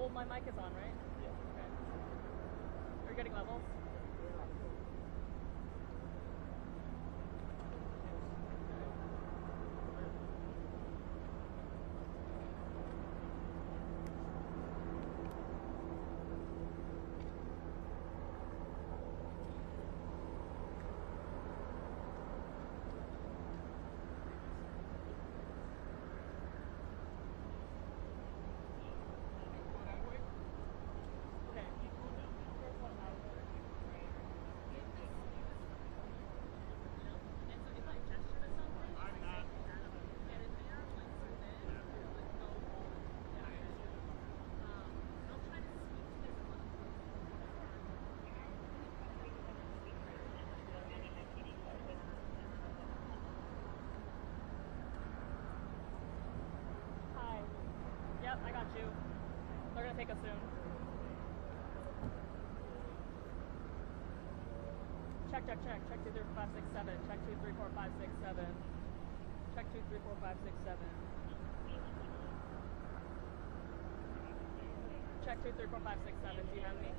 Well, my mic is on, right? Yeah. Okay. Are you getting levels? Yep, I got you. They're gonna take us soon. Check, check, check. Check 2, 3, 4, 5, 6, 7. Check 2, 3, 4, 5, 6, 7. Check 2, 3, 4, 5, 6, 7. Check 2, 3, 4, 5, 6, 7. Do you have me?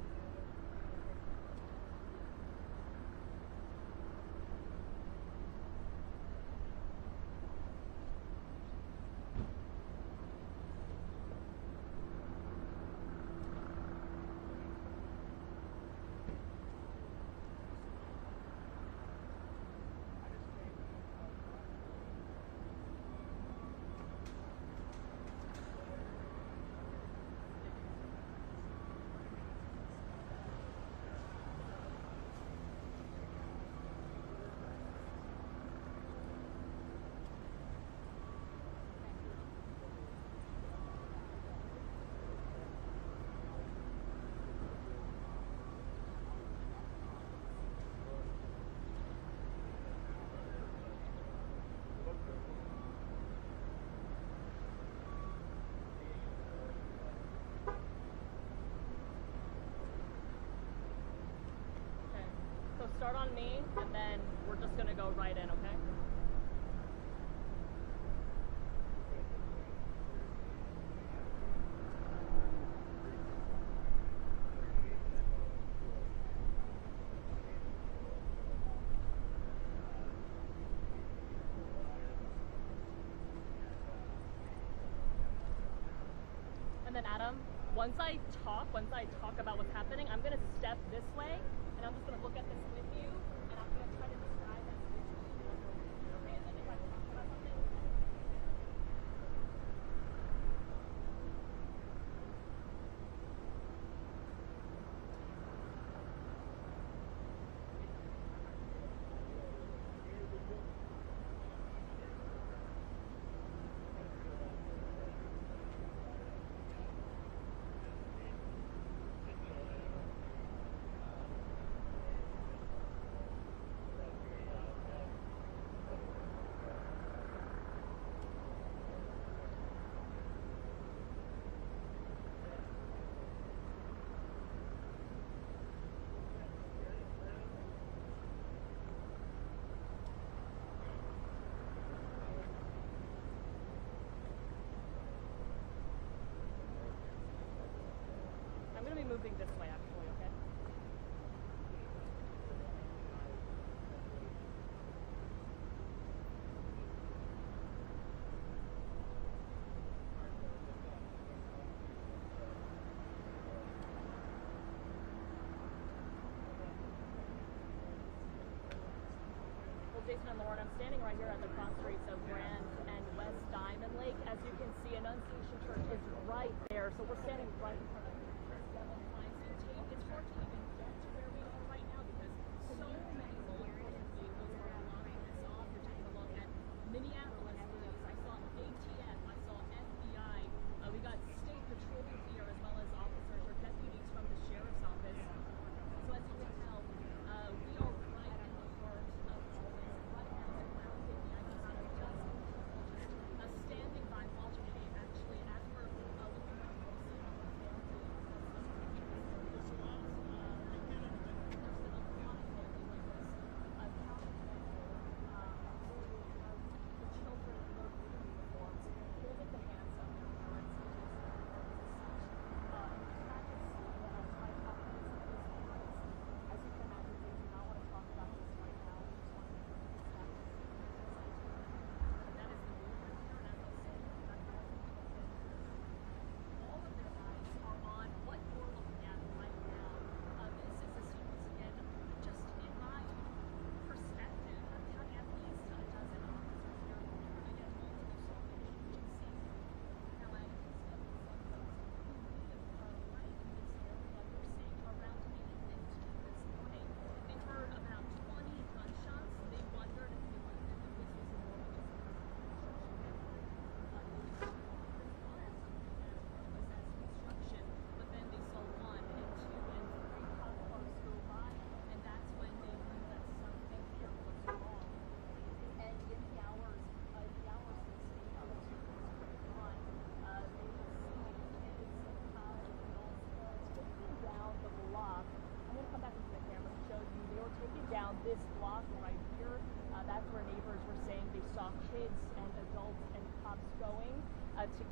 So start on me, and then we're just gonna go right in, okay? And then Adam, once I talk about what's happening, I'm gonna step this way, and I'm just gonna look at this with you, and I'm gonna try to describe that situation. Okay, and then if I talk about something. I'm gonna be moving this way, actually, okay? Well, Jason and Lauren, I'm standing right here at the cross streets of Grand and West Diamond Lake. As you can see, Annunciation Church is right there, so we're standing right in front of it. It's hard to even get to where we are right now because so many law enforcement vehicles are blocking us off. We're taking a look at Minneapolis police. I saw ATF. I saw FBI. We got state patrol here as well as officers or deputies from the sheriff's office. So as you can tell, we are right in the heart of all this right now. Around the just standing by Walter Cave actually as we're looking at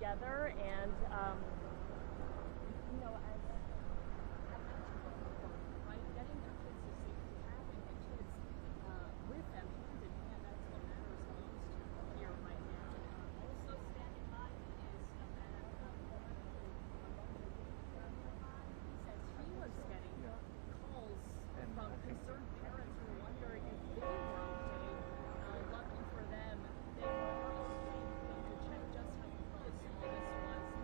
together, and you know, as I mentioned before, right, getting their kids to safety, having the kids with them hand in hand, that's what matters most here right now. Also standing by is a man, a woman who he says he was getting calls from concerned parents who were wondering if they were okay. Lucky for them, they were okay. Came to check just how close all this was.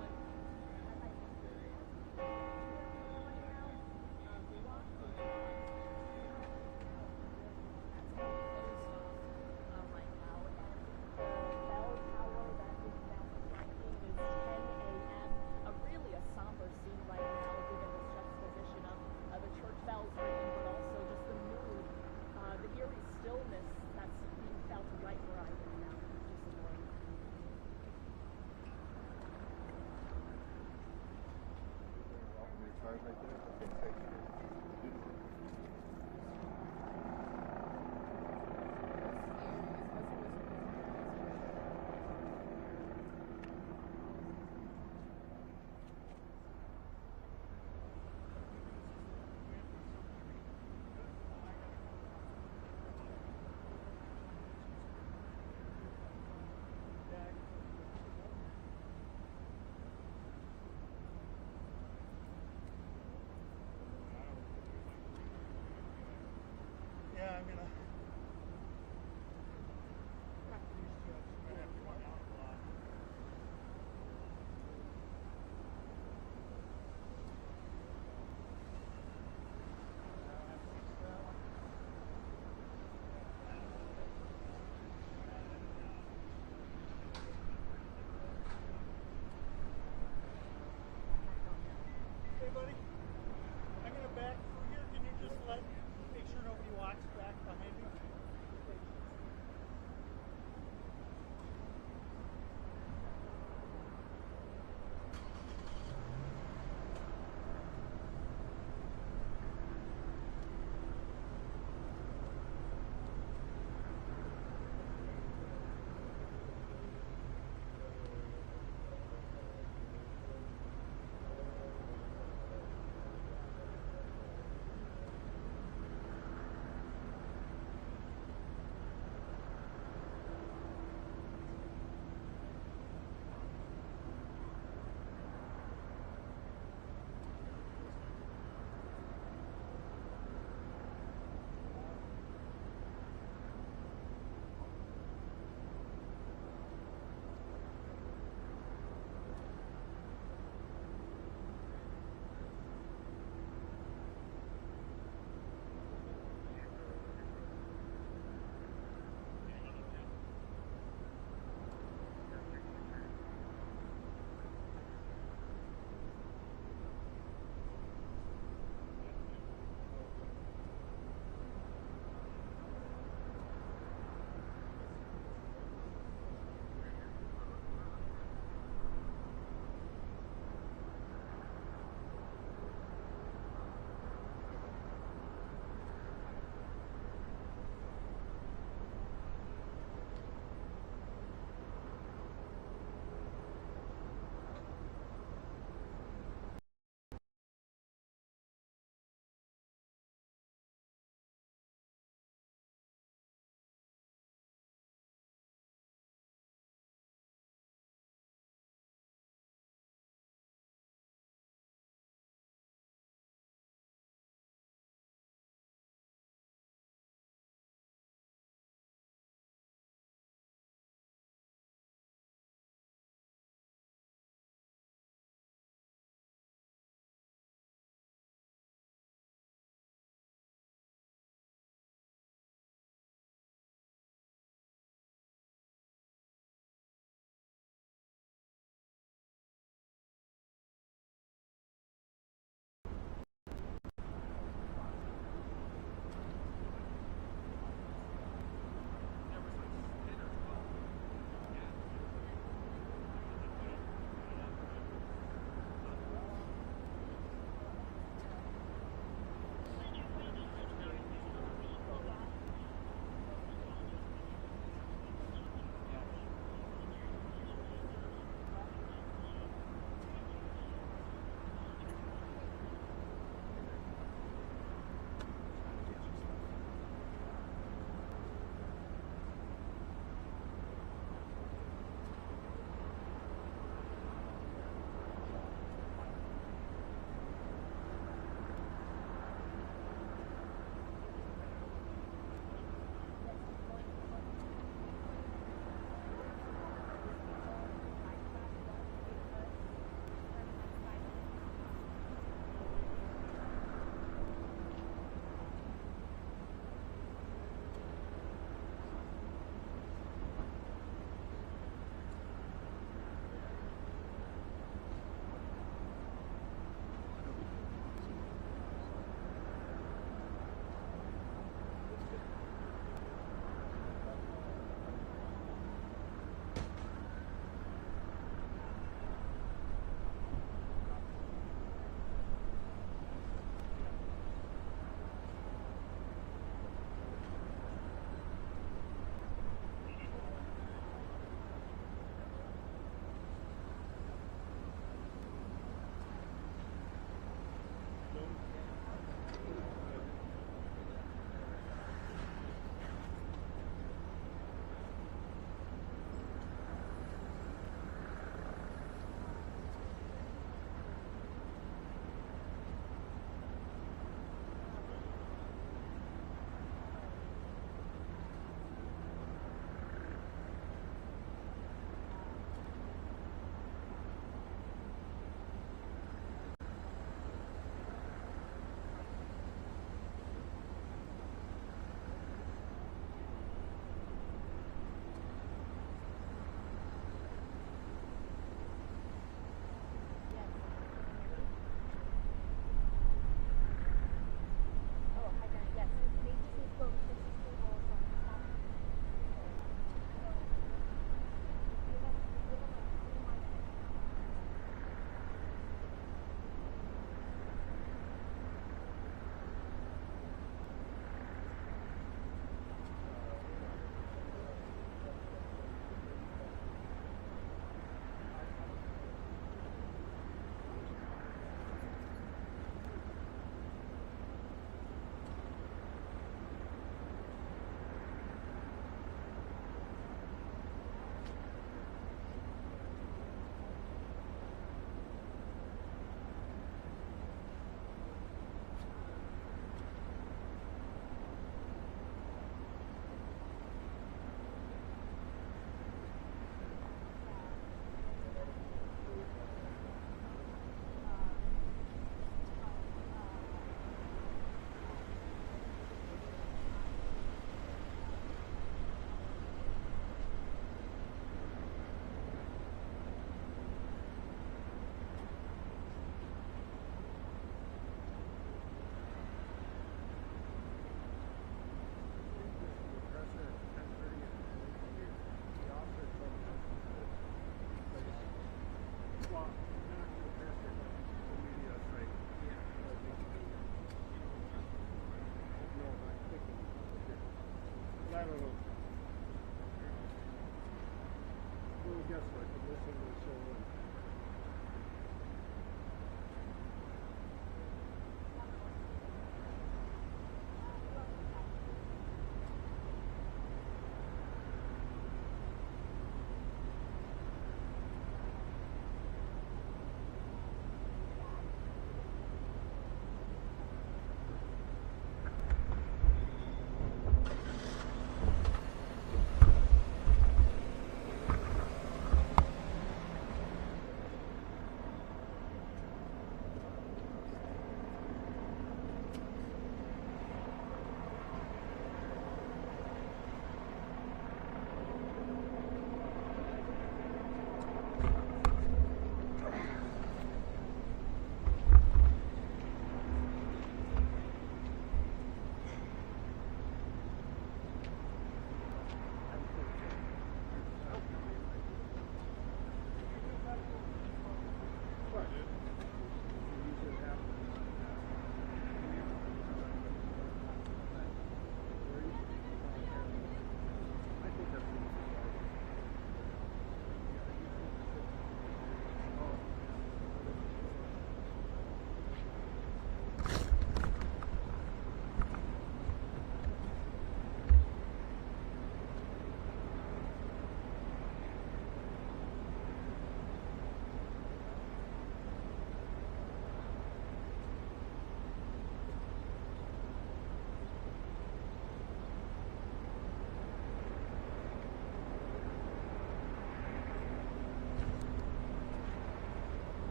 guesswork and listening to the show.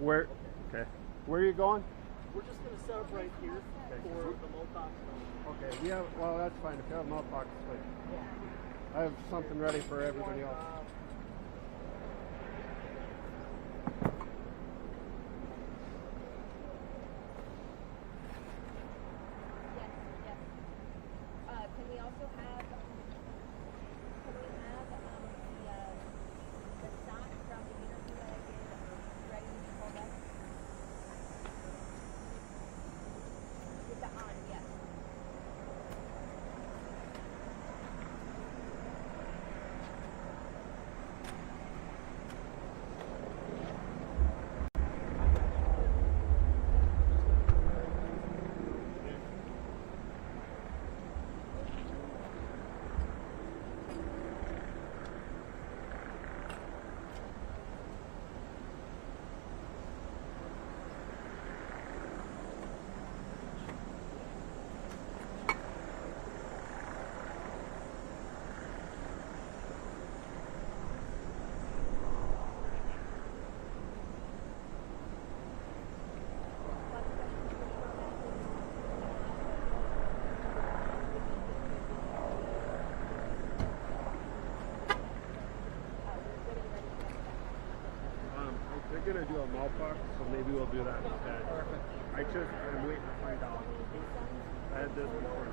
Where? Okay. Where are you going? We're just going to set up right here for the Mopox. Okay. Yeah. Well, that's fine. If you have Mopox, like, I have something ready for everybody else. Can we also have the stock from the interview that I did ready to be pulled up? With the on, yes. They're gonna do a Mopox, so maybe we'll do that instead. Perfect. I'm waiting to find out. I had this before.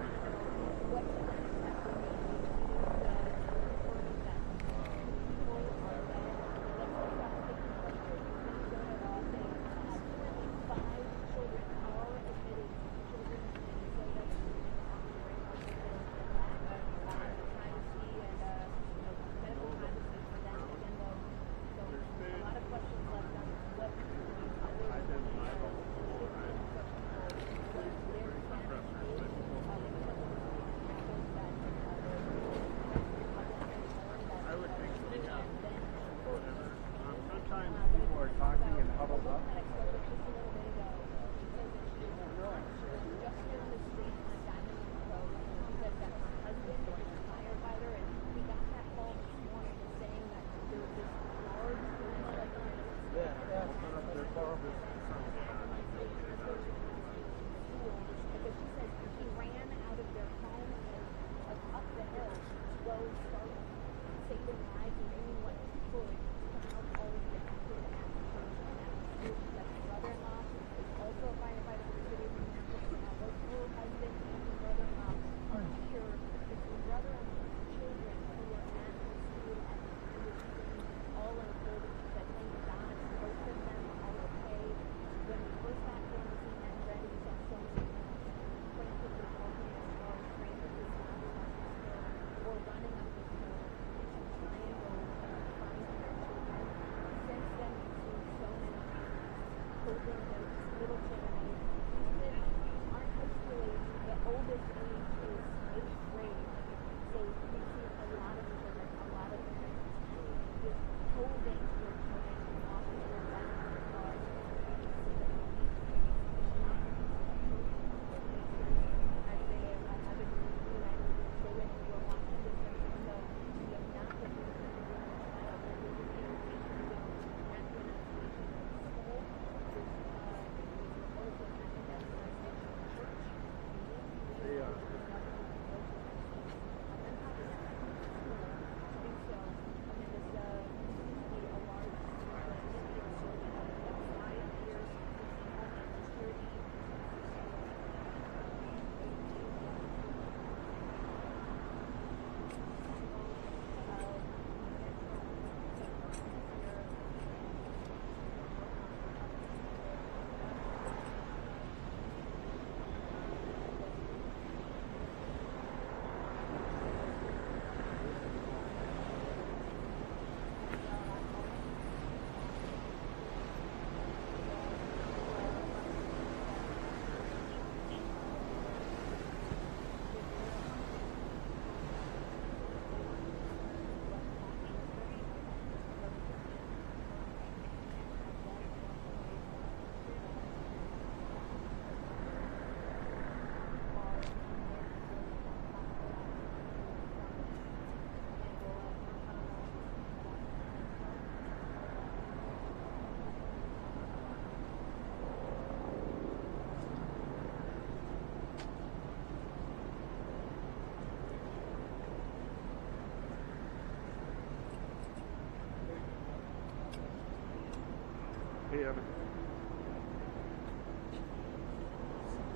haven't.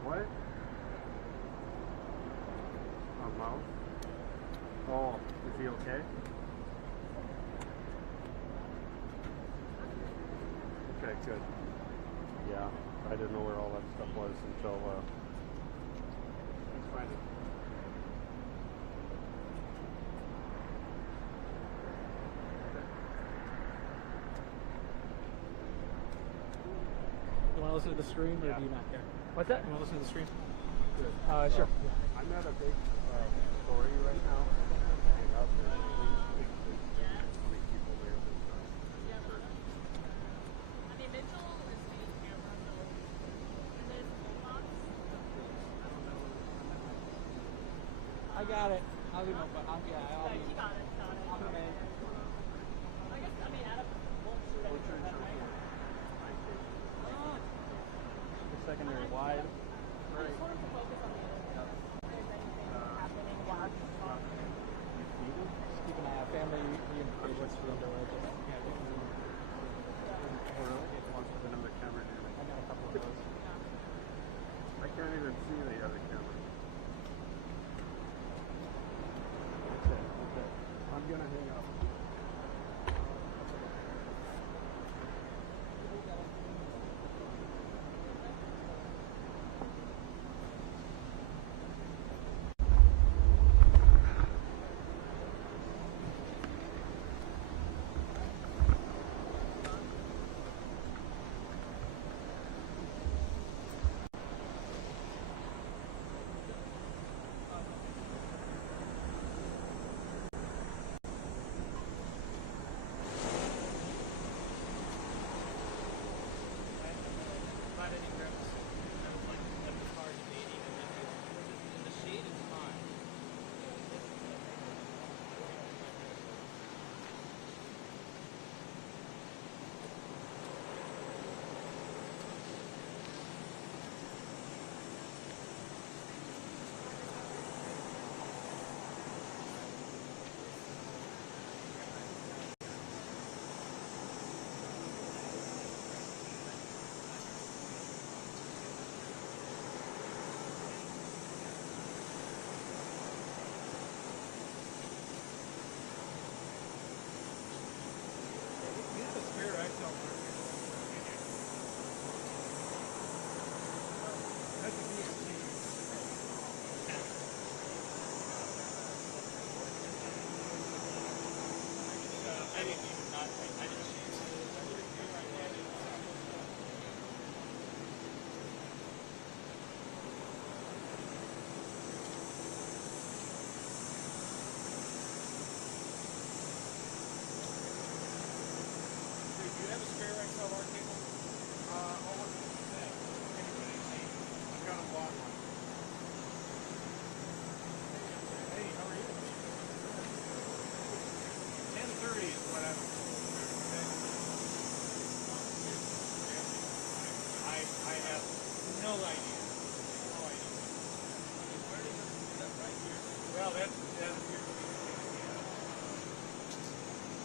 What? On Walz? Oh, is he okay? Okay, good. Yeah, I didn't know where all that stuff was until let's find it. You want to listen to the stream, or do you not care? What's that? You want to listen to the stream? Good. Sure. I'm at a big story right now. Hang up and there's 20 people there this time. I mean, Mitchell is taking camera, so is it box? I got it. I'll be but I'll get it. Yeah, he got it. Okay. I guess, I mean, Adam won't shoot anything, right? The secondary wide. I just wanted to focus on the other stuff. If there's anything happening while she's talking. Just keep an eye out. Family what's for the door. Another camera near me. I got a couple of those. I can't even see the other camera. Okay. I'm gonna hang up.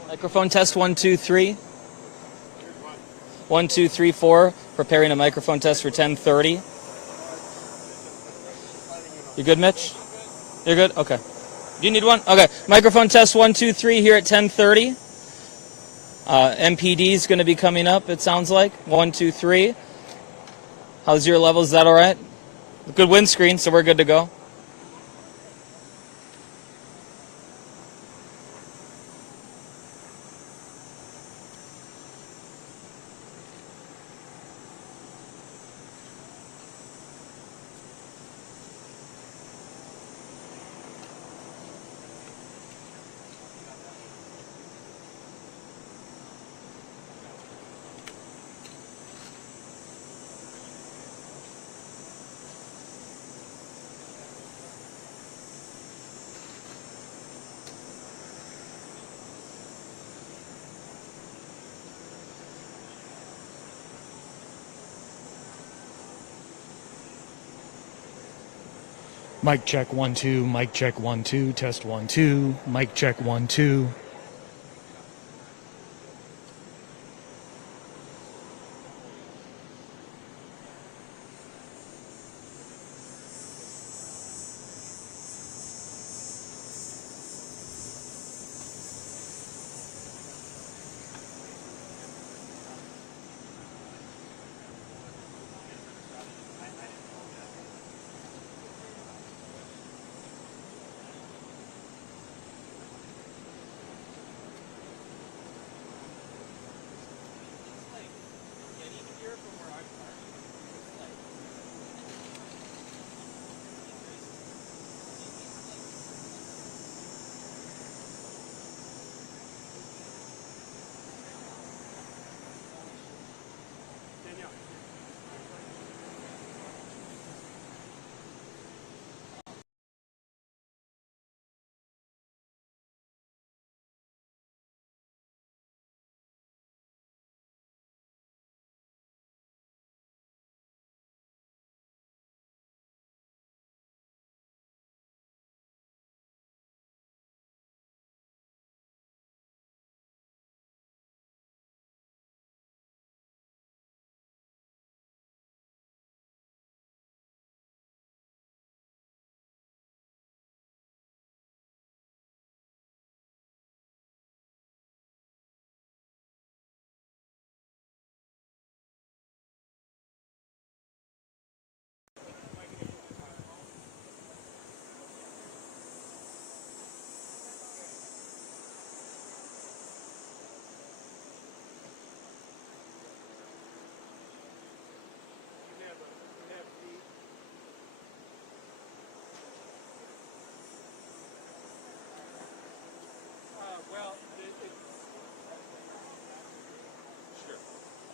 Microphone test 1, 2, 3. 1, 2, 3, 4. Preparing a microphone test for 10:30. You good, Mitch? You're good? Okay. Do you need one? Okay. Microphone test 1, 2, 3 here at 10:30. MPD is going to be coming up, it sounds like. 1, 2, 3. How's your level? Is that all right? Good windscreen, so we're good to go. Mic check 1 2, mic check 1 2, test 1 2, mic check 1 2.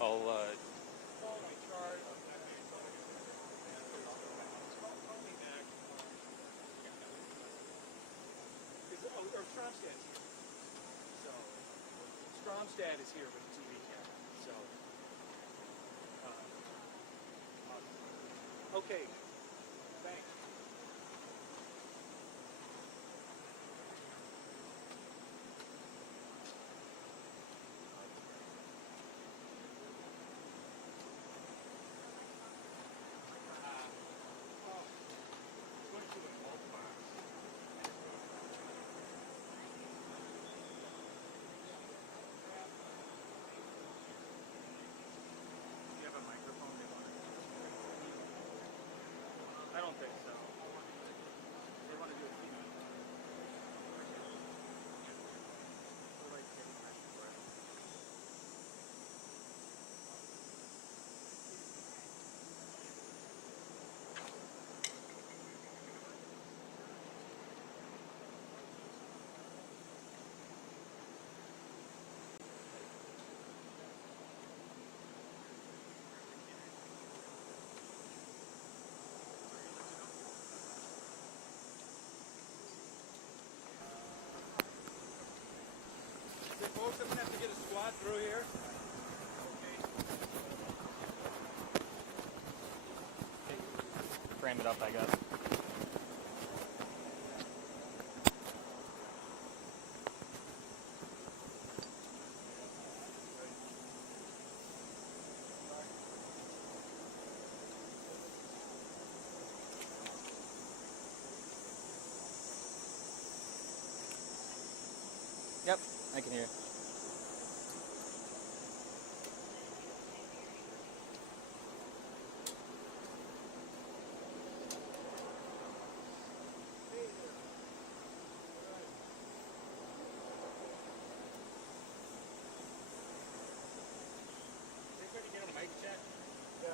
I'll Or Stromstad's here. So, Stromstad is here with the TV camera. So, okay. Thanks. I don't think so. They want to do a TV. Okay, folks, I'm going to have to get a squad through here. Okay. frame it up, I guess. Yep, I can hear. Yeah,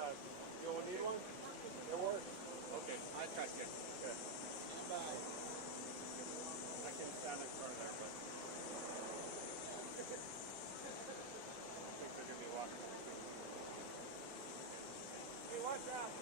you don't need one? It works. Okay, I trust you. Okay. I can stand in front of there, but I think they're going to be walking. Hey, watch out.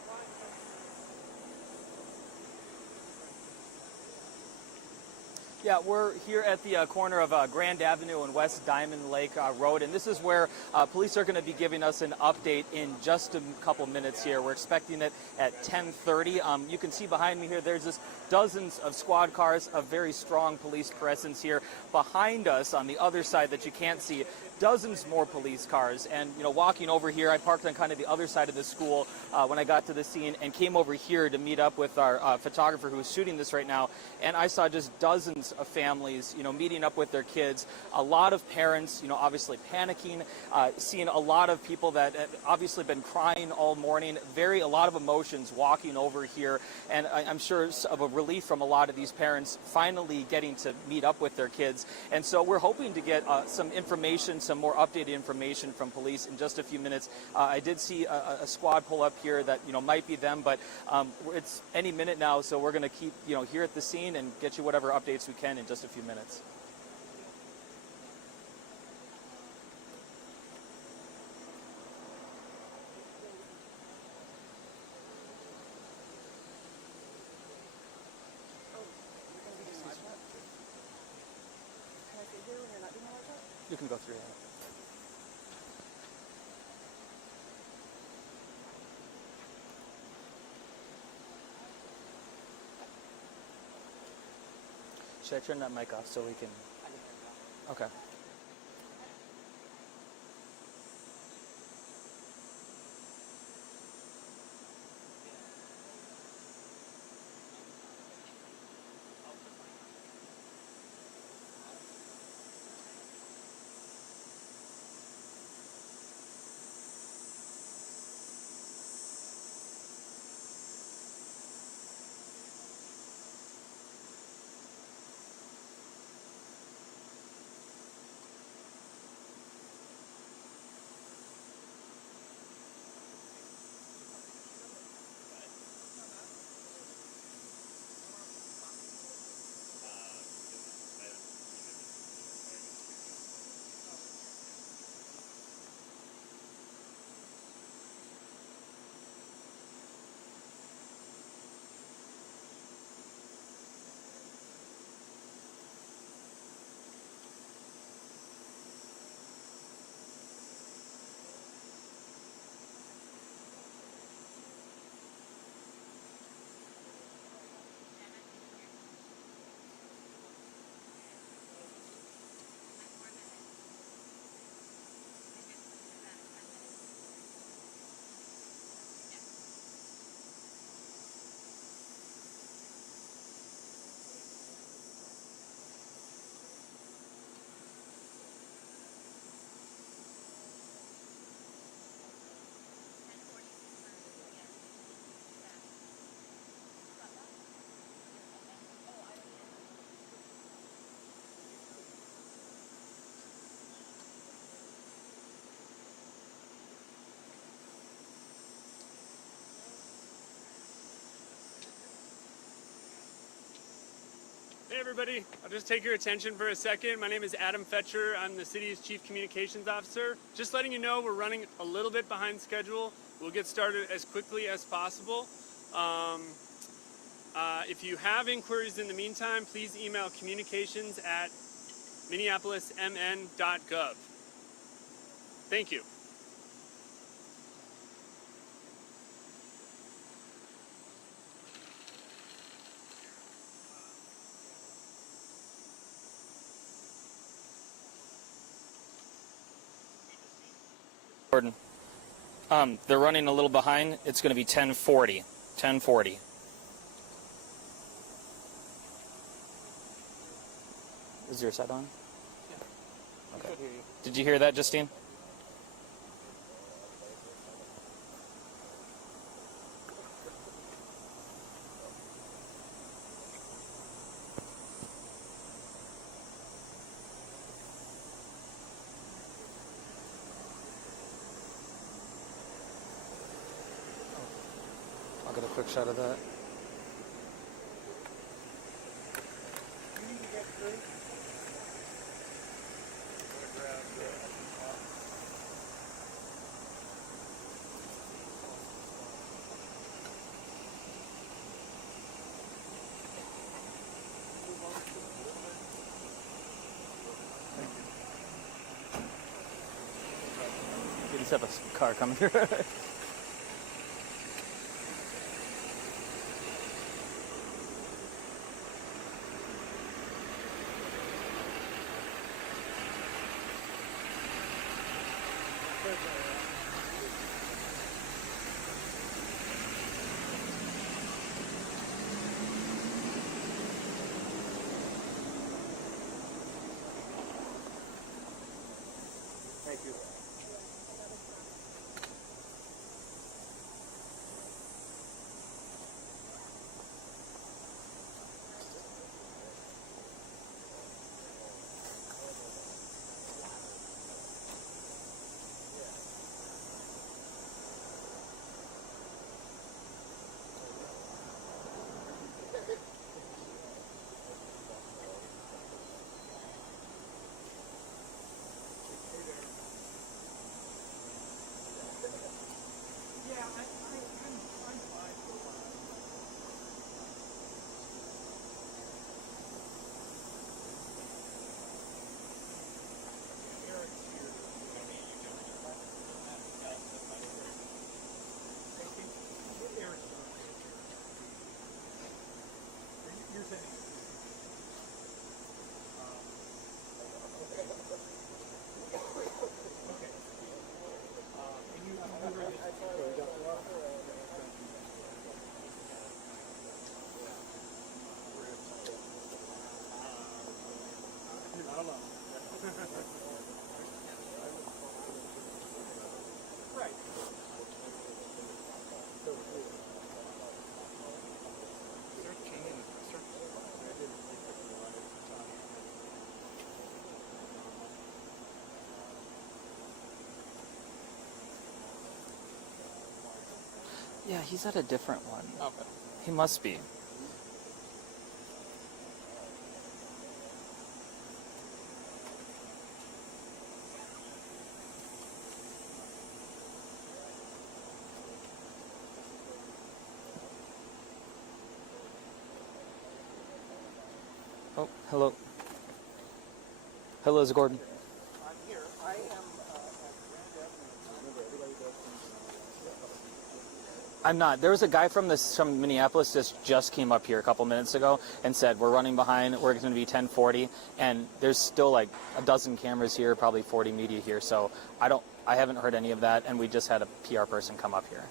Yeah, we're here at the corner of Grand Avenue and West Diamond Lake Road, and this is where police are going to be giving us an update in just a couple minutes here. We're expecting it at 10:30. You can see behind me here, there's just dozens of squad cars, a very strong police presence here. Behind us, on the other side that you can't see, dozens more police cars. And, you know, walking over here, I parked on kind of the other side of the school when I got to the scene and came over here to meet up with our photographer who is shooting this right now. And I saw just dozens of families, you know, meeting up with their kids. A lot of parents, you know, obviously panicking, seeing a lot of people that have obviously been crying all morning. A lot of emotions walking over here. And I'm sure of a relief from a lot of these parents finally getting to meet up with their kids. And so we're hoping to get some information, some more updated information from police in just a few minutes. I did see a squad pull up here that, you know, might be them, but it's any minute now, so we're going to keep, you know, here at the scene and get you whatever updates we can in just a few minutes. You can go through. Should I turn that mic off so we can? Okay. everybody. I'll just take your attention for a second. My name is Adam Fetcher. I'm the city's Chief Communications Officer. Just letting you know we're running a little bit behind schedule. We'll get started as quickly as possible. If you have inquiries in the meantime, please email communications@minneapolismn.gov. Thank you. Gordon. They're running a little behind. It's going to be 10:40. 10:40. Is your set on? Yeah. Okay. Did you hear that, Justine? I'll get a quick shot of that. You just have a car coming through. Thank you. Yeah, he's at a different one. Okay. He must be. Oh, hello. Hello, is it Gordon? I'm here. I am at I'm not. There was a guy from Minneapolis just came up here a couple minutes ago and said we're running behind. We're going to be 10:40, and there's still like a dozen cameras here, probably 40 media here. So I haven't heard any of that, and we just had a PR person come up here.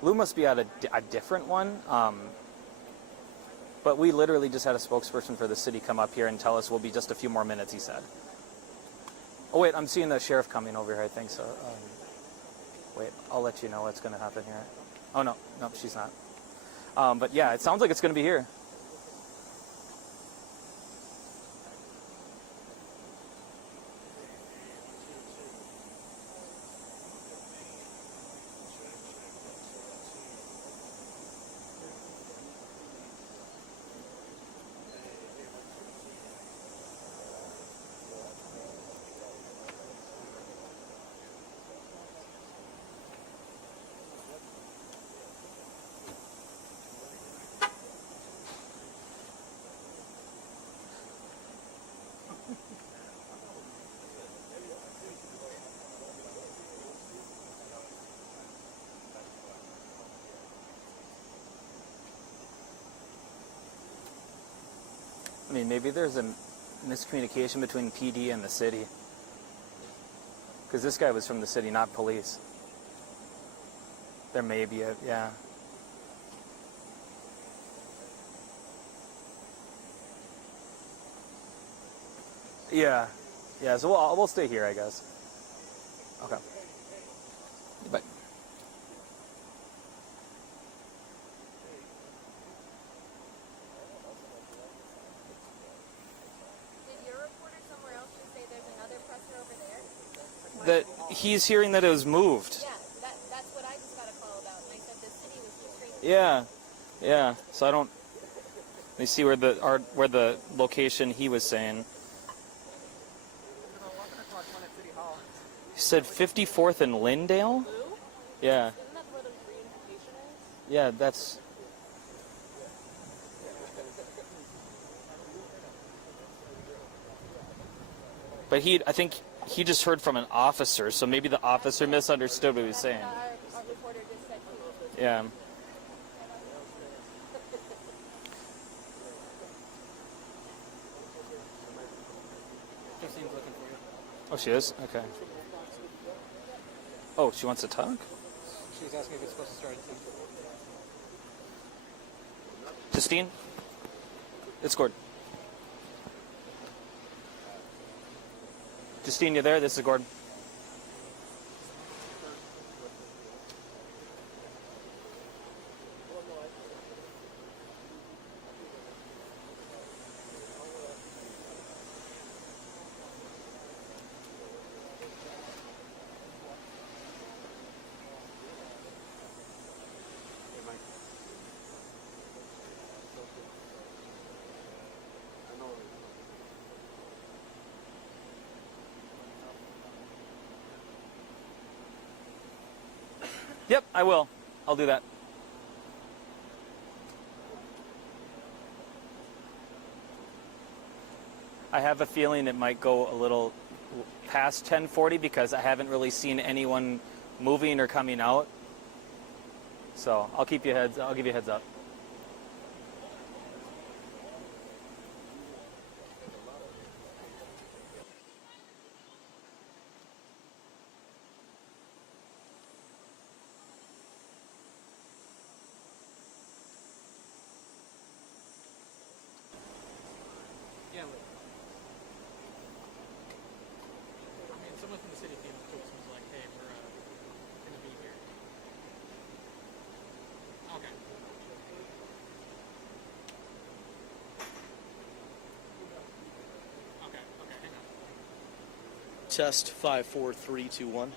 Lou must be at a different one. But we literally just had a spokesperson for the city come up here and tell us we'll be just a few more minutes, he said. Oh, wait, I'm seeing the sheriff coming over here, I think so. Wait, I'll let you know what's going to happen here. Oh, no, she's not. But yeah, it sounds like it's going to be here. mean, maybe there's a miscommunication between PD and the city. Because this guy was from the city, not police. There may be a, yeah. Yeah. Yeah, so we'll stay here, I guess. Okay. Bye. Did your reporter somewhere else just say there's another presser over there? That he's hearing that it was moved. Yeah, that's what I just got a call about. And I said the city was just straight. Yeah. Yeah. So I don't. Let me see where the location he was saying. He said 54th and Lindale? Yeah. Isn't that where the reunification is? Yeah, that's. But I think he just heard from an officer, so maybe the officer misunderstood what he was saying. Our reporter just said too. Yeah. Justine's looking for you. Oh, she is? Okay. Oh, she wants to talk? She was asking if it's supposed to start at 10. Justine? It's Gordon. Justine, you there? This is Gordon. Yep, I will. I'll do that. I have a feeling it might go a little past 10:40 because I haven't really seen anyone moving or coming out. So I'll give you a heads up. Yeah, I mean, someone from the city came up to us and was like, hey, we're going to be here. Okay. Okay, hang on. Test 54321.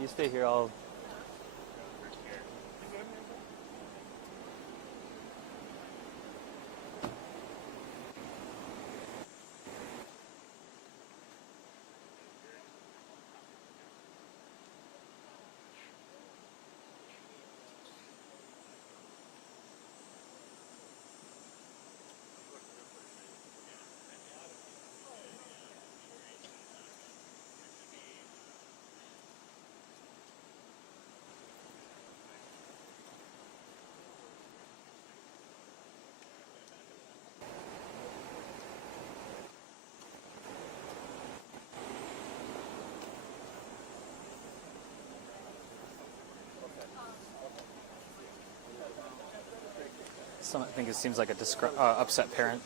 You stay here. I'll. I think it seems like a upset parent.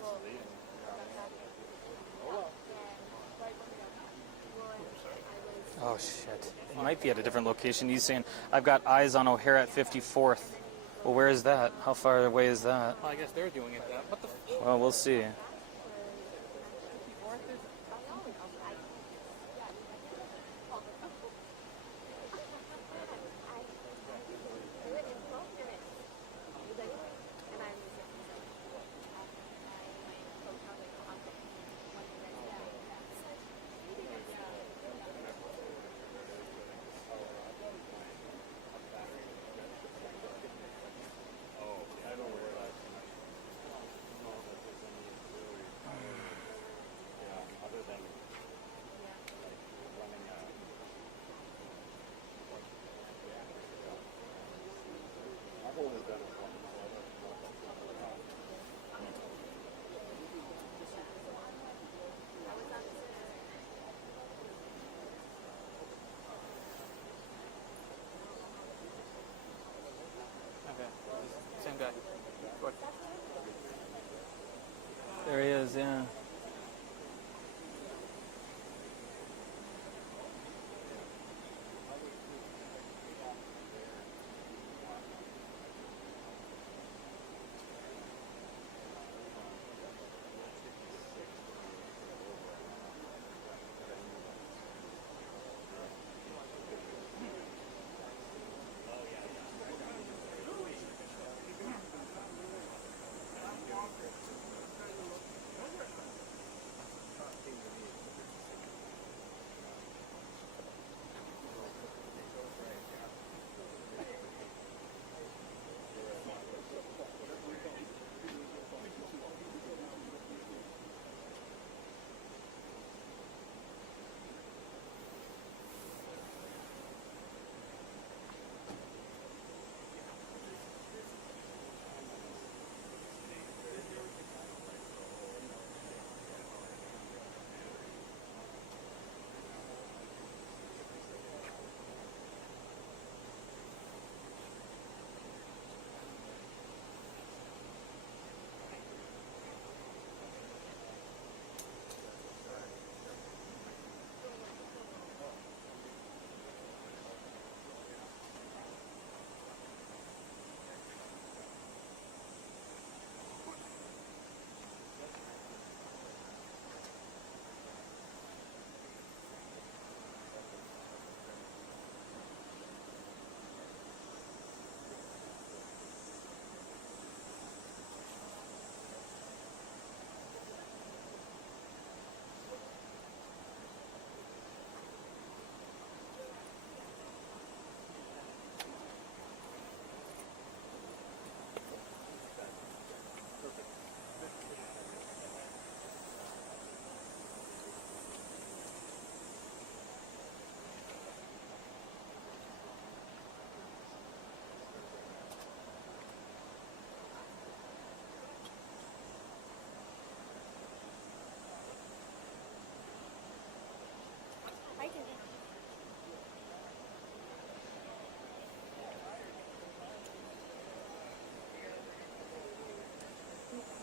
Actually, Oh, shit. It might be at a different location. He's saying, I've got eyes on O'Hare at 54th. Well, where is that? How far away is that? Well, I guess they're doing it that. What the f- Well, we'll see. Okay. Same guy. What? There he is, yeah.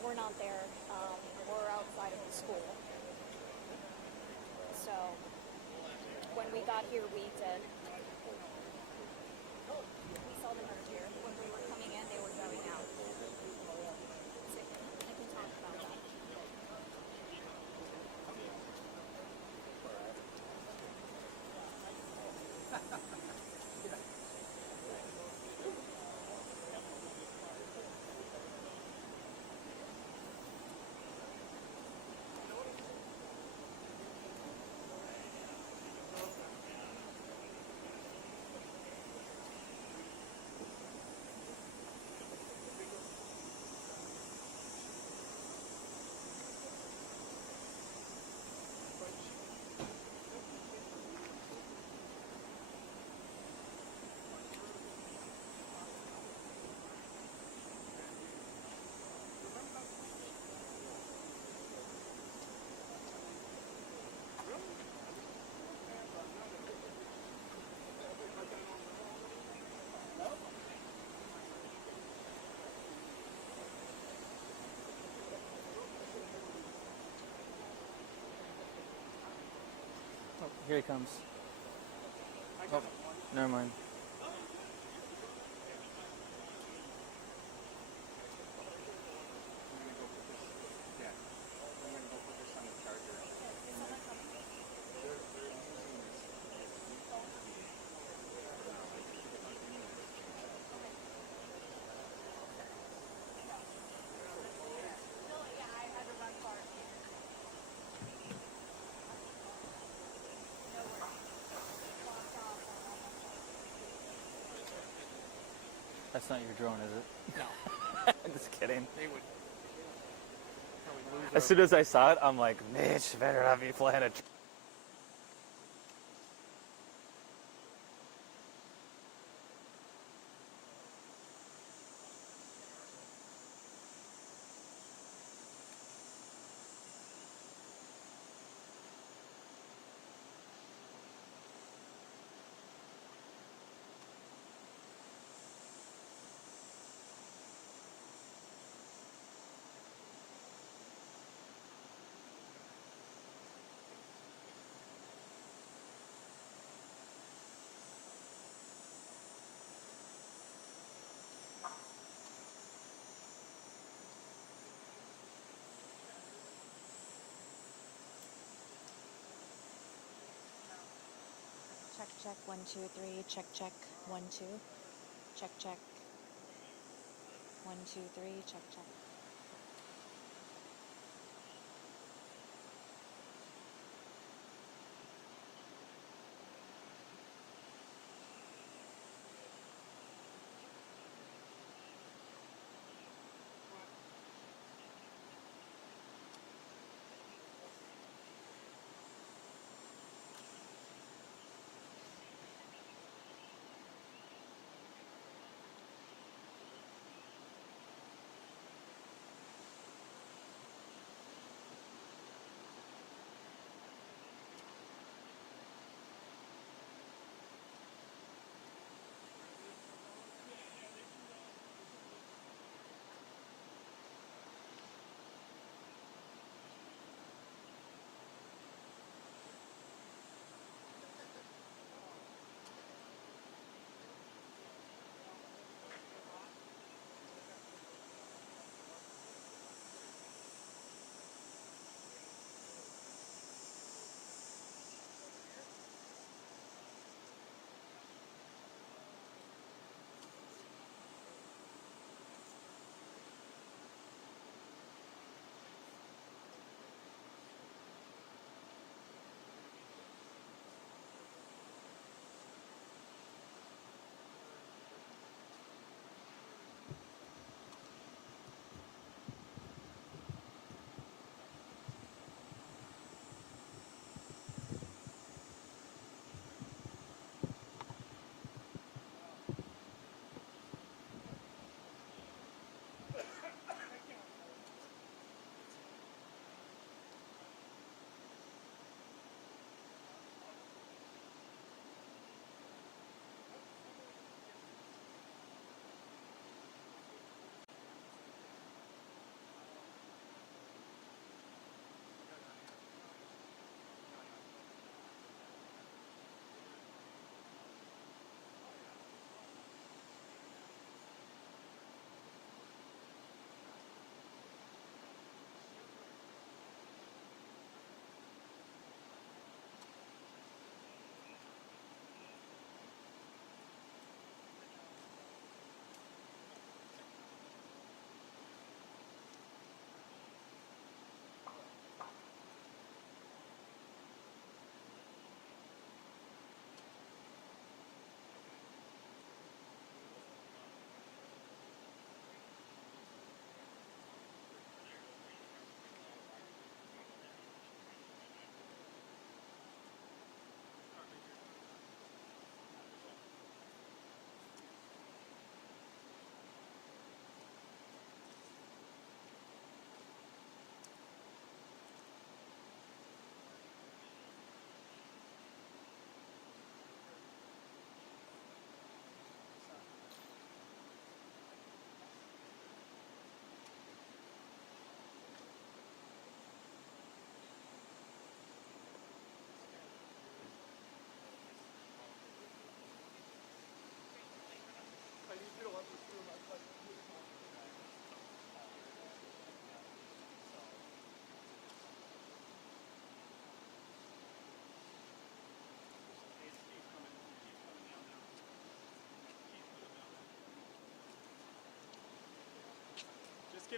We're not there. We're outside of the school. So when we got here, we did. We saw them over here. When we were coming in, they were going out. So you can talk about that. Here he comes. Oh, never mind. That's not your drone, is it? No. I'm just kidding. They would probably lose As soon as I saw it, I'm like, Mitch, better not be flying a. Check, check, 1, 2, 3. Check, check, 1, 2. Check, check. 1, 2, 3. Check, check.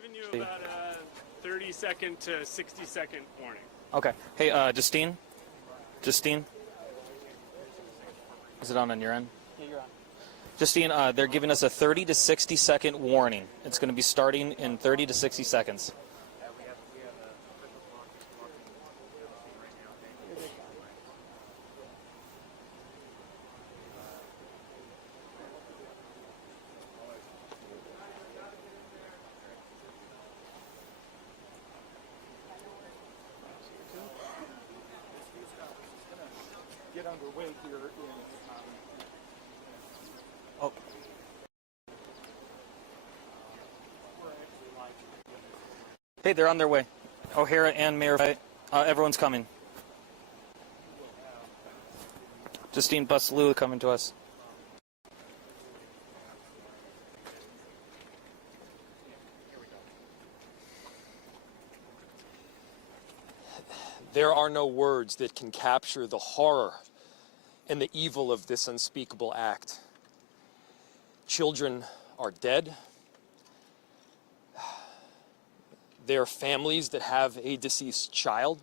giving you about a 30-second to 60-second warning. Okay. Hey, Justine? Justine? Is it on your end? Yeah, you're on. Justine, they're giving us a 30 to 60-second warning. It's going to be starting in 30 to 60 seconds. Get underway here in Oh. Hey, they're on their way. O'Hara and Mayor, everyone's coming. Justine Bussalou coming to us. There are no words that can capture the horror and the evil of this unspeakable act. Children are dead. There are families that have a deceased child.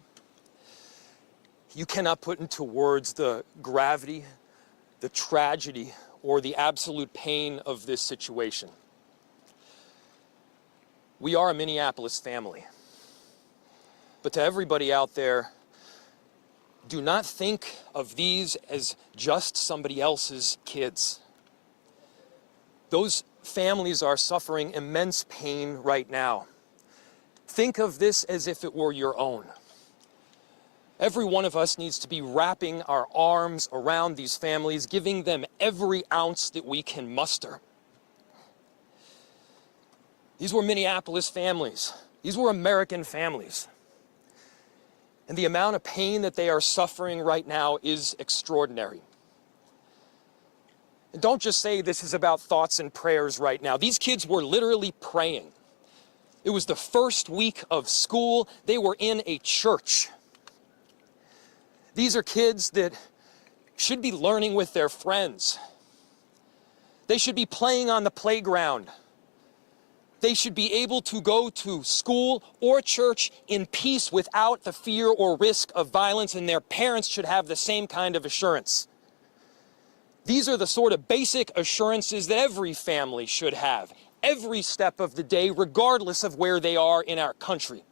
You cannot put into words the gravity, the tragedy, or the absolute pain of this situation. We are a Minneapolis family. But to everybody out there, do not think of these as just somebody else's kids. Those families are suffering immense pain right now. Think of this as if it were your own. Every one of us needs to be wrapping our arms around these families, giving them every ounce that we can muster. These were Minneapolis families. These were American families. And the amount of pain that they are suffering right now is extraordinary. And don't just say this is about thoughts and prayers right now. These kids were literally praying. It was the first week of school. They were in a church. These are kids that should be learning with their friends. They should be playing on the playground. They should be able to go to school or church in peace without the fear or risk of violence, and their parents should have the same kind of assurance. These are the sort of basic assurances that every family should have, every step of the day, regardless of where they are in our country.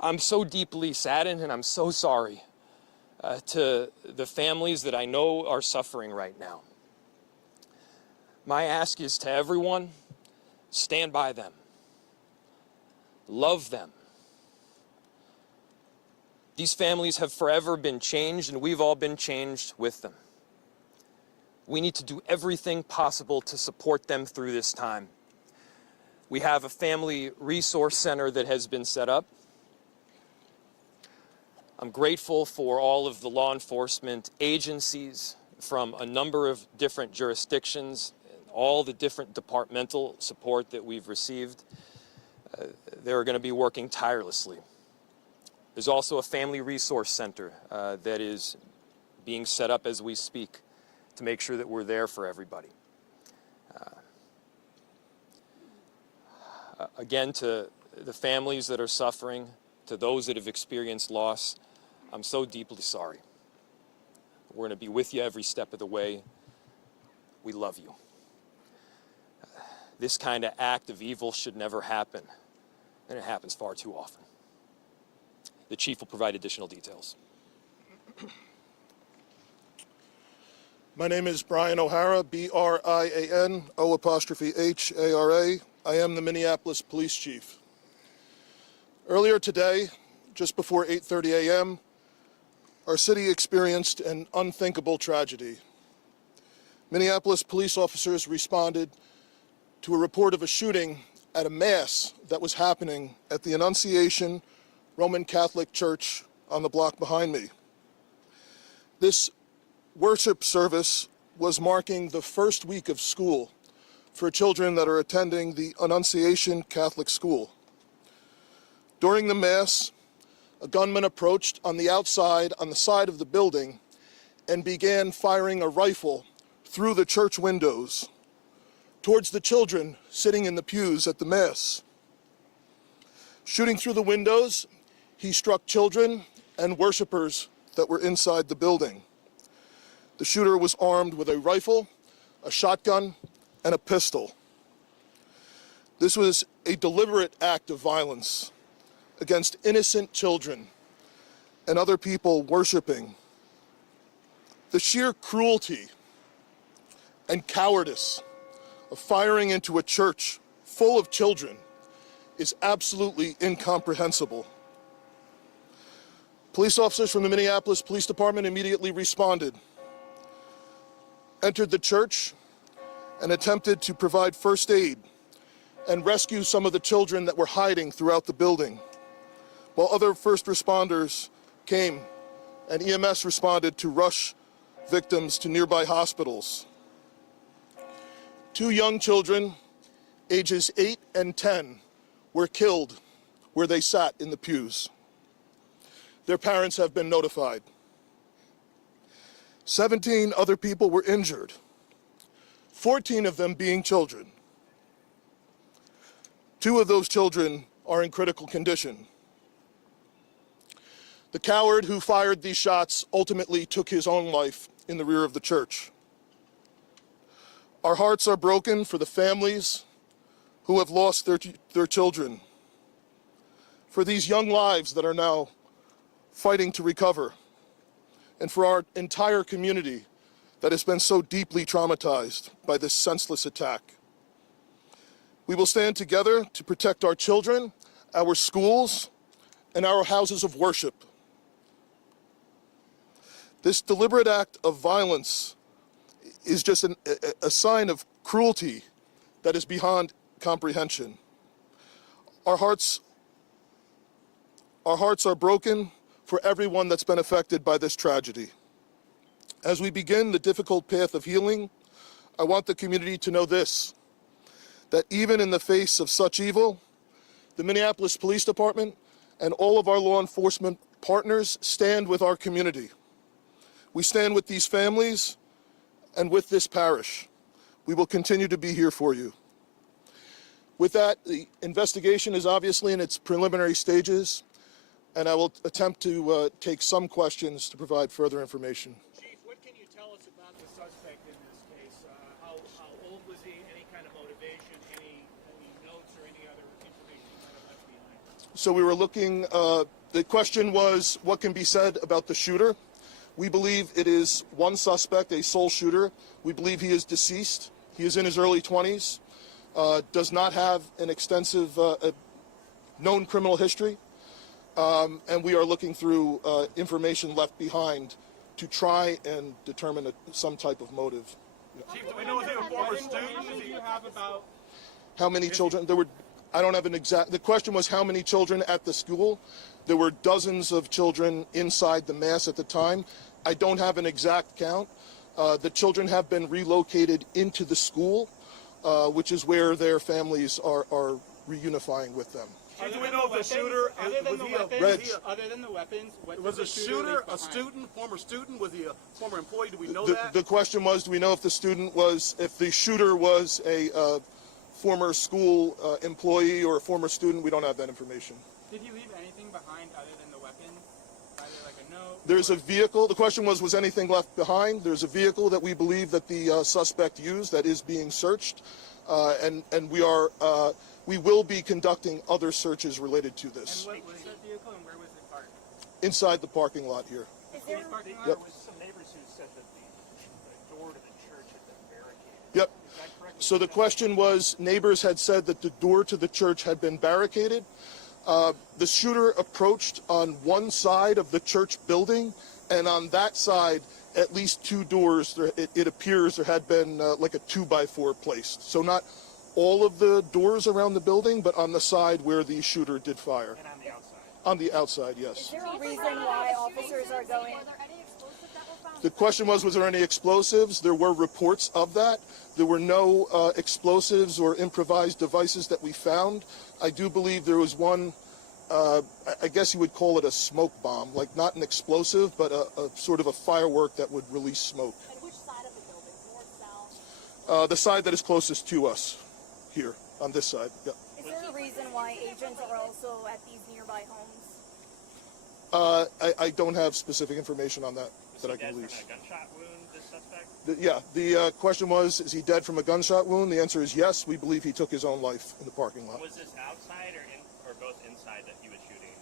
I'm so deeply saddened, and I'm so sorry to the families that I know are suffering right now. My ask is to everyone, stand by them. Love them. These families have forever been changed, and we've all been changed with them. We need to do everything possible to support them through this time. We have a family resource center that has been set up. I'm grateful for all of the law enforcement agencies from a number of different jurisdictions, all the different departmental support that we've received. They're going to be working tirelessly. There's also a family resource center that is being set up as we speak to make sure that we're there for everybody. Again, to the families that are suffering, to those that have experienced loss, I'm so deeply sorry. We're going to be with you every step of the way. We love you. This kind of act of evil should never happen, and it happens far too often. The chief will provide additional details. My name is Brian O'Hara, B-R-I-A-N, O''H-A-R-A. I am the Minneapolis Police Chief. Earlier today, just before 8:30 a.m., our city experienced an unthinkable tragedy. Minneapolis police officers responded to a report of a shooting at a mass that was happening at the Annunciation Roman Catholic Church on the block behind me. This worship service was marking the first week of school for children that are attending the Annunciation Catholic School. During the Mass, a gunman approached on the outside, on the side of the building, and began firing a rifle through the church windows towards the children sitting in the pews at the Mass. Shooting through the windows, he struck children and worshipers that were inside the building. The shooter was armed with a rifle, a shotgun, and a pistol. This was a deliberate act of violence against innocent children and other people worshiping. The sheer cruelty and cowardice of firing into a church full of children is absolutely incomprehensible. Police officers from the Minneapolis Police Department immediately responded, entered the church, and attempted to provide first aid and rescue some of the children that were hiding throughout the building, while other first responders came and EMS responded to rush victims to nearby hospitals. 2 young children, ages 8 and 10, were killed where they sat in the pews. Their parents have been notified. 17 other people were injured, 14 of them being children. 2 of those children are in critical condition. The coward who fired these shots ultimately took his own life in the rear of the church. Our hearts are broken for the families who have lost their children, for these young lives that are now fighting to recover, and for our entire community that has been so deeply traumatized by this senseless attack. We will stand together to protect our children, our schools, and our houses of worship. This deliberate act of violence is just a sign of cruelty that is beyond comprehension. Our hearts are broken for everyone that's been affected by this tragedy. As we begin the difficult path of healing, I want the community to know this, that even in the face of such evil, the Minneapolis Police Department and all of our law enforcement partners stand with our community. We stand with these families and with this parish. We will continue to be here for you. With that, the investigation is obviously in its preliminary stages, and I will attempt to take some questions to provide further information. Chief, what can you tell us about the suspect in this case? How old was he? Any kind of motivation? Any notes or any other information you might have left behind? So we were looking, the question was, what can be said about the shooter? We believe it is one suspect, a sole shooter. We believe he is deceased. He is in his early 20s, does not have an extensive known criminal history, and we are looking through information left behind to try and determine some type of motive. Yeah. Chief, do we know if he was a former student? Do you have about... How many children? There were, I don't have an exact, the question was how many children at the school. There were dozens of children inside the Mass at the time. I don't have an exact count. The children have been relocated into the school, which is where their families are reunifying with them. Do we know if the shooter, other than the weapons, was the shooter a student, former student? Was he a former employee? Do we know that? The question was, do we know if the shooter was a former school employee or a former student? We don't have that information. Did he leave anything behind other than the weapon? Either like a note? There's a vehicle. The question was anything left behind? There's a vehicle that we believe that the suspect used that is being searched, and we will be conducting other searches related to this. And what was that vehicle and where was it parked? Inside the parking lot here. Is there parking lot? Yep. There was some neighbors who said that the door to the church had been barricaded. Yep. Is that correct? So the question was, neighbors had said that the door to the church had been barricaded. The shooter approached on one side of the church building, and on that side, at least 2 doors, it appears there had been like a 2x4 placed. So not all of the doors around the building, but on the side where the shooter did fire. And on the outside? On the outside, yes. Is there a reason why officers are going? The question was there any explosives? There were reports of that. There were no explosives or improvised devices that we found. I do believe there was one, I guess you would call it a smoke bomb, like not an explosive, but a sort of a firework that would release smoke. And which side of the building? North, The side that is closest to us, here, on this side. Yeah. Is there a reason why agents are also at these nearby homes? I don't have specific information on that that I can release. From a gunshot wound, this suspect? The question was, is he dead from a gunshot wound? The answer is yes. We believe he took his own life in the parking lot. Was this outside or both inside that he was shooting?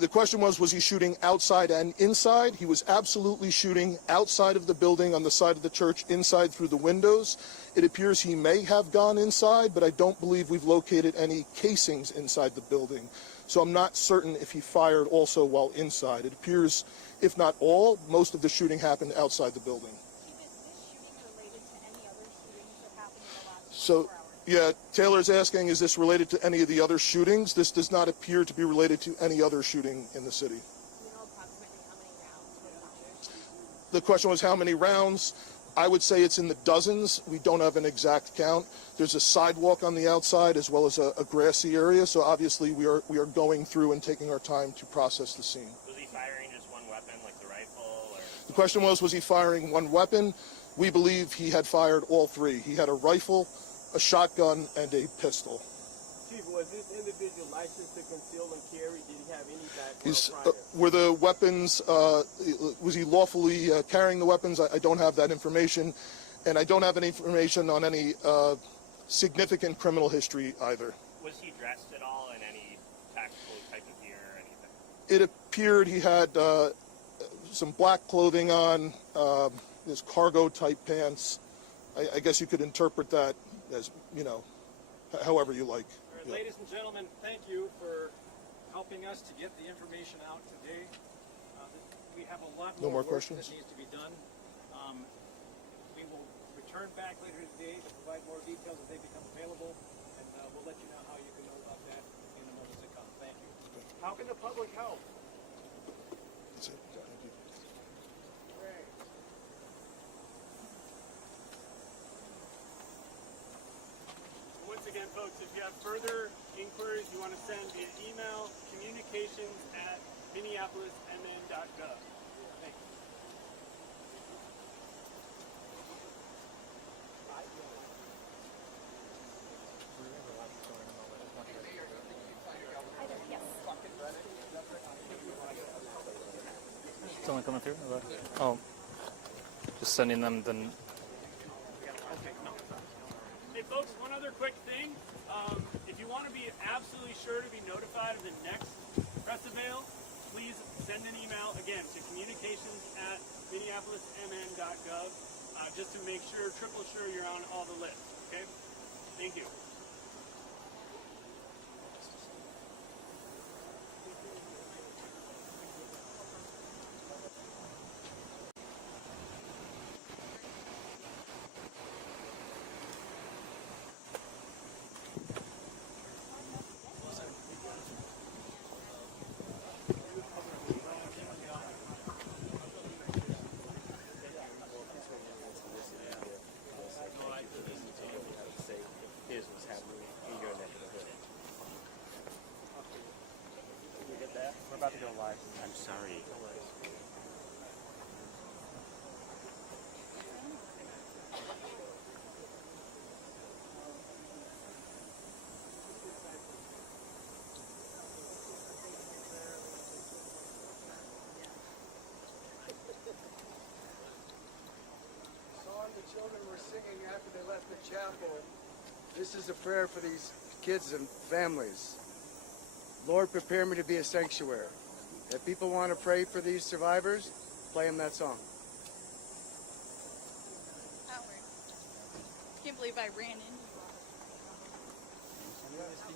The question was he shooting outside and inside? He was absolutely shooting outside of the building on the side of the church, inside through the windows. It appears he may have gone inside, but I don't believe we've located any casings inside the building. So I'm not certain if he fired also while inside. It appears, if not all, most of the shooting happened outside the building. Is this shooting related to any other shootings that happened in the last 24 hours? Yeah, Taylor's asking, is this related to any of the other shootings? This does not appear to be related to any other shooting in the city. Do you know approximately how many rounds were fired? The question was how many rounds? I would say it's in the dozens. We don't have an exact count. There's a sidewalk on the outside as well as a grassy area, so obviously we are going through and taking our time to process the scene. Was he firing just one weapon, like the rifle? Or... The question was he firing one weapon? We believe he had fired all three. He had a rifle, a shotgun, and a pistol. Chief, was this individual licensed to conceal and carry? Did he have any background prior? Were the weapons, was he lawfully carrying the weapons? I don't have that information, and I don't have any information on any significant criminal history either. Was he dressed at all in any tactical type of gear or anything? It appeared he had some black clothing on, his cargo-type pants. I guess you could interpret that as, however you like. All right, ladies and gentlemen, thank you for helping us to get the information out today. We have a lot more work questions? that needs to be done. We will return back later today to provide more details as they become available, and we'll let you know how you can know about that in the moments to come. Thank you. How can the public help? That's it. Once again, folks, if you have further inquiries, you want to send an email, communications@minneapolismn.gov. Thanks. Someone coming through? Oh, just sending them the. Hey folks, one other quick thing. If you want to be absolutely sure to be notified of the next press avail, please send an email again to communications@minneapolismn.gov just to make sure, triple sure you're on all the lists. Okay? Thank you. We're about to go live. I'm sorry. Song the children were singing after they left the chapel. This is a prayer for these kids and families. Lord, prepare me to be a sanctuary. If people want to pray for these survivors, play them that song. Howard. Can't believe I ran into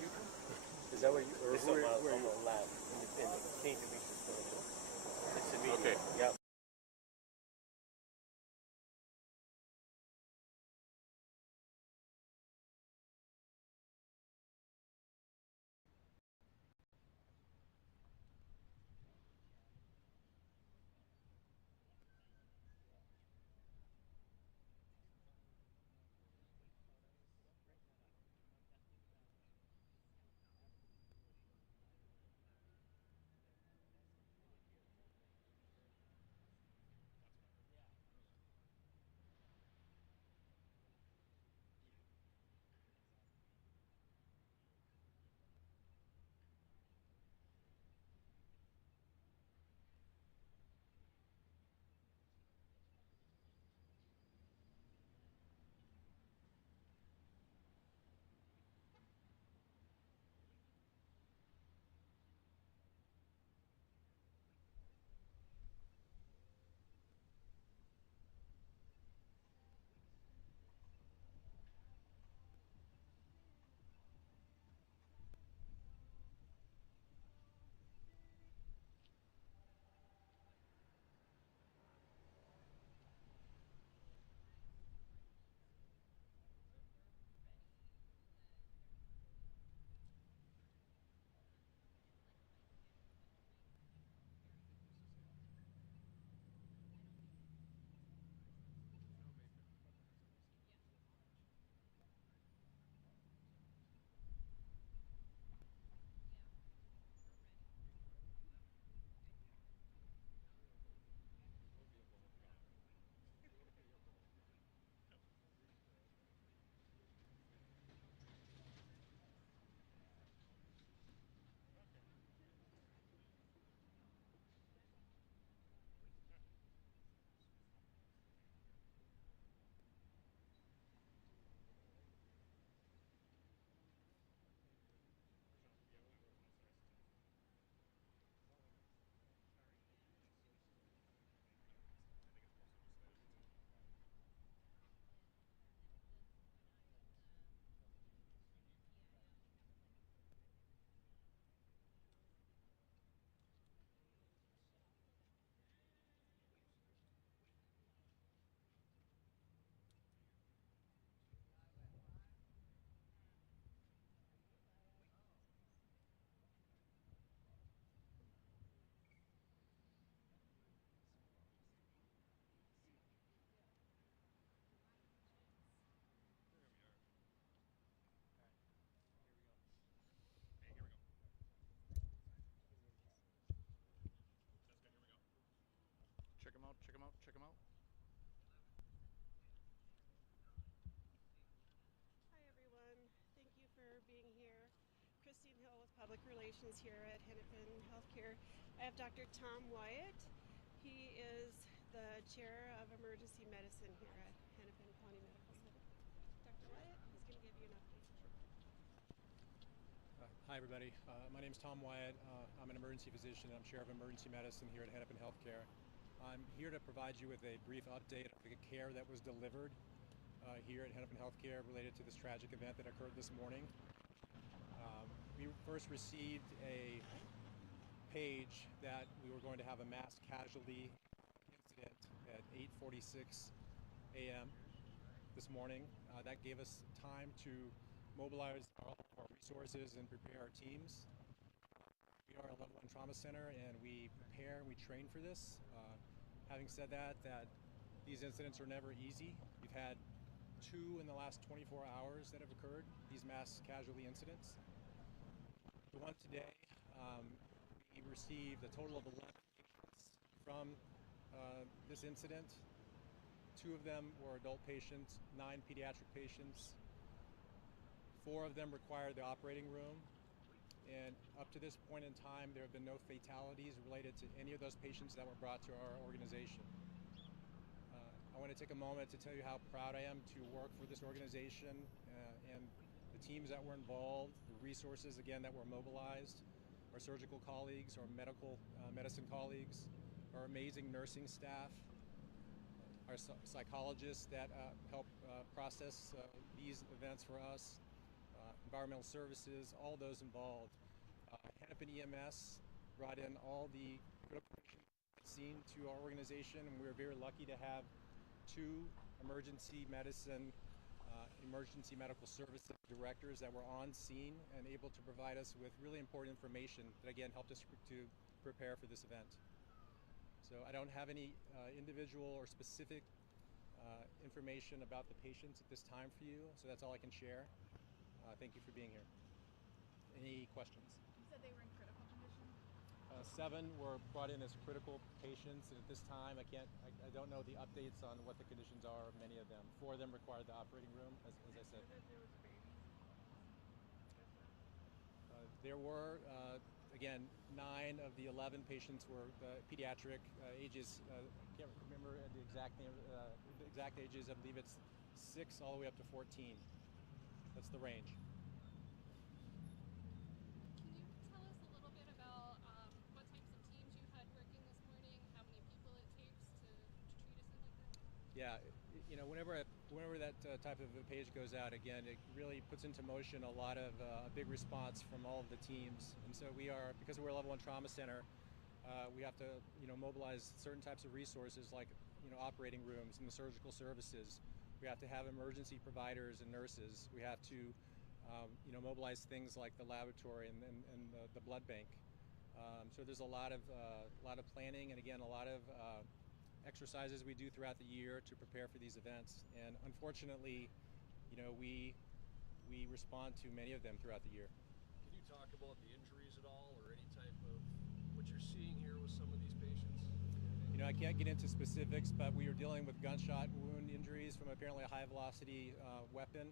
you. Is that what you, or who are you? Okay. Yeah. Communications here at Hennepin Healthcare. I have Dr. Tom Wyatt. He is the chair of emergency medicine here at Hennepin County Medical Center. Dr. Wyatt, he's going to give you an update. Hi, everybody. My name is Tom Wyatt. I'm an emergency physician. I'm chair of emergency medicine here at Hennepin Healthcare. I'm here to provide you with a brief update of the care that was delivered here at Hennepin Healthcare related to this tragic event that occurred this morning. We first received a page that we were going to have a mass casualty incident at 8:46 a.m. this morning. That gave us time to mobilize all of our resources and prepare our teams. We are a level 1 trauma center, and we prepare and we train for this. Having said that these incidents are never easy. We've had 2 in the last 24 hours that have occurred, these mass casualty incidents. The one today, we received a total of 11 patients from this incident. 2 of them were adult patients, 9 pediatric patients. 4 of them required the operating room. And up to this point in time, there have been no fatalities related to any of those patients that were brought to our organization. I want to take a moment to tell you how proud I am to work for this organization and the teams that were involved, the resources, again, that were mobilized, our surgical colleagues, our medicine colleagues, our amazing nursing staff, our psychologists that help process these events for us, environmental services, all those involved. Hennepin EMS brought in all the critical seen to our organization, and we were very lucky to have 2 emergency medical services directors that were on scene and able to provide us with really important information that again helped us to prepare for this event. So I don't have any individual or specific information about the patients at this time for you, so that's all I can share. Thank you for being here. Any questions? You said they were in critical condition? 7 were brought in as critical patients, and at this time I don't know the updates on what the conditions are of many of them. 4 of them required the operating room, as I said. There were, again, 9 of the 11 patients were pediatric ages. I can't remember the exact ages. I believe it's 6 all the way up to 14. That's the range. Can you tell us a little bit about what types of teams you had working this morning, how many people it takes to treat a scene like this? Yeah, whenever that type of a page goes out, again, it really puts into motion a lot of a big response from all of the teams. And so because we're a level 1 trauma center, we have to mobilize certain types of resources like operating rooms and the surgical services. We have to have emergency providers and nurses. We have to mobilize things like the laboratory and the blood bank. So there's a lot of planning, and again, a lot of exercises we do throughout the year to prepare for these events. And unfortunately, we respond to many of them throughout the year. Can you talk about the injuries at all, or any type of what you're seeing here with some of these patients? I can't get into specifics, but we are dealing with gunshot wound injuries from apparently a high-velocity weapon.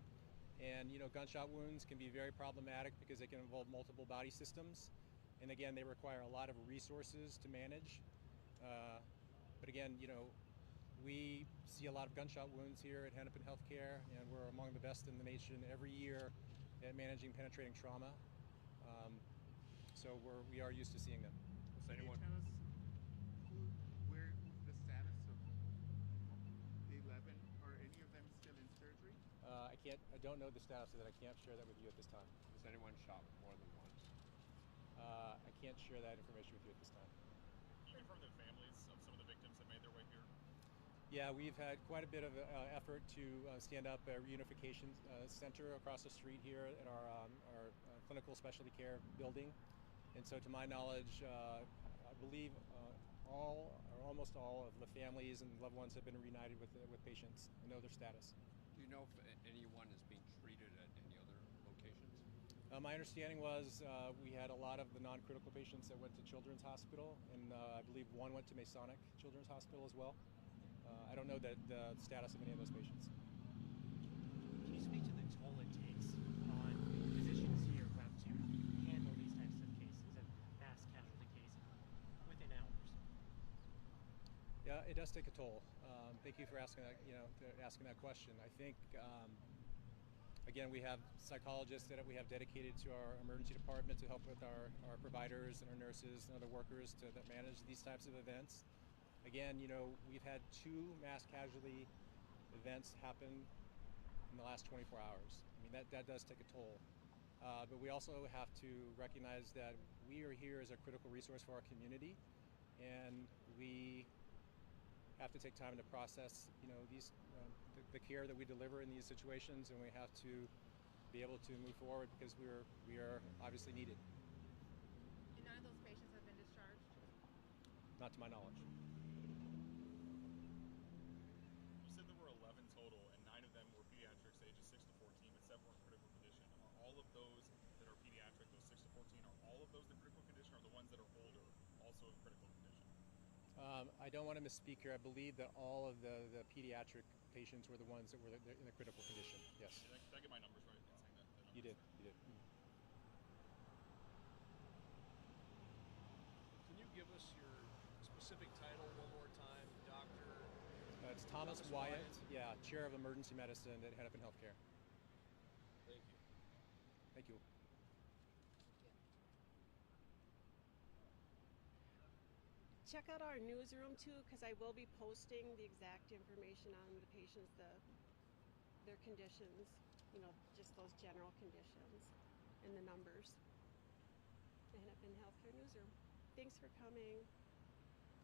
And, gunshot wounds can be very problematic because they can involve multiple body systems. And again, they require a lot of resources to manage. But again, we see a lot of gunshot wounds here at Hennepin Healthcare, and we're among the best in the nation every year at managing penetrating trauma. So we are used to seeing them. Can you tell us where the status of the 11, are any of them still in surgery? I don't know the status of that. I can't share that with you at this time. Was anyone shot more than once? I can't share that information with you at this time. Can you confirm the families of some of the victims that made their way here? Yeah, we've had quite a bit of effort to stand up a reunification center across the street here at our clinical specialty care building. And so to my knowledge, I believe all or almost all of the families and loved ones have been reunited with patients and know their status. Do you know if anyone is being treated at any other locations? My understanding was we had a lot of the non-critical patients that went to Children's Hospital, and I believe one went to Masonic Children's Hospital as well. I don't know the status of any of those patients. Can you speak to the toll it takes on physicians here who have to handle these types of cases? It does take a toll. Thank you for asking that. Asking that question. I think again, we have psychologists that we have dedicated to our emergency department to help with our providers and our nurses and other workers that manage these types of events. Again, we've had 2 mass casualty events happen in the last 24 hours. I mean, that does take a toll. But we also have to recognize that we are here as a critical resource for our community, and we have to take time to process, these the care that we deliver in these situations, and we have to be able to move forward because we are obviously needed. And none of those patients have been discharged? Not to my knowledge. You said there were 11 total, and 9 of them were pediatrics ages 6 to 14, but 7 were in critical condition. Are all of those that are pediatric, those 6 to 14, are all of those in critical condition, or are the ones that are older also in critical condition? I don't want to misspeak here. I believe that all of the pediatric patients were the ones that were in the critical condition. Yes. Did I get my numbers right? In saying that You did. You did. Can you give us your specific title one more time, Doctor? It's Thomas Wyatt. Yeah, Chair of Emergency Medicine at Hennepin Healthcare. Thank you. Thank you. Check out our newsroom too, because I will be posting the exact information on the patients, their conditions, just those general conditions and the numbers. The Hennepin Healthcare Newsroom. Thanks for coming.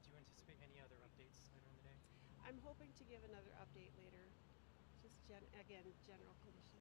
Do you anticipate any other updates later in the day? I'm hoping to give another update later. Just again, general conditions.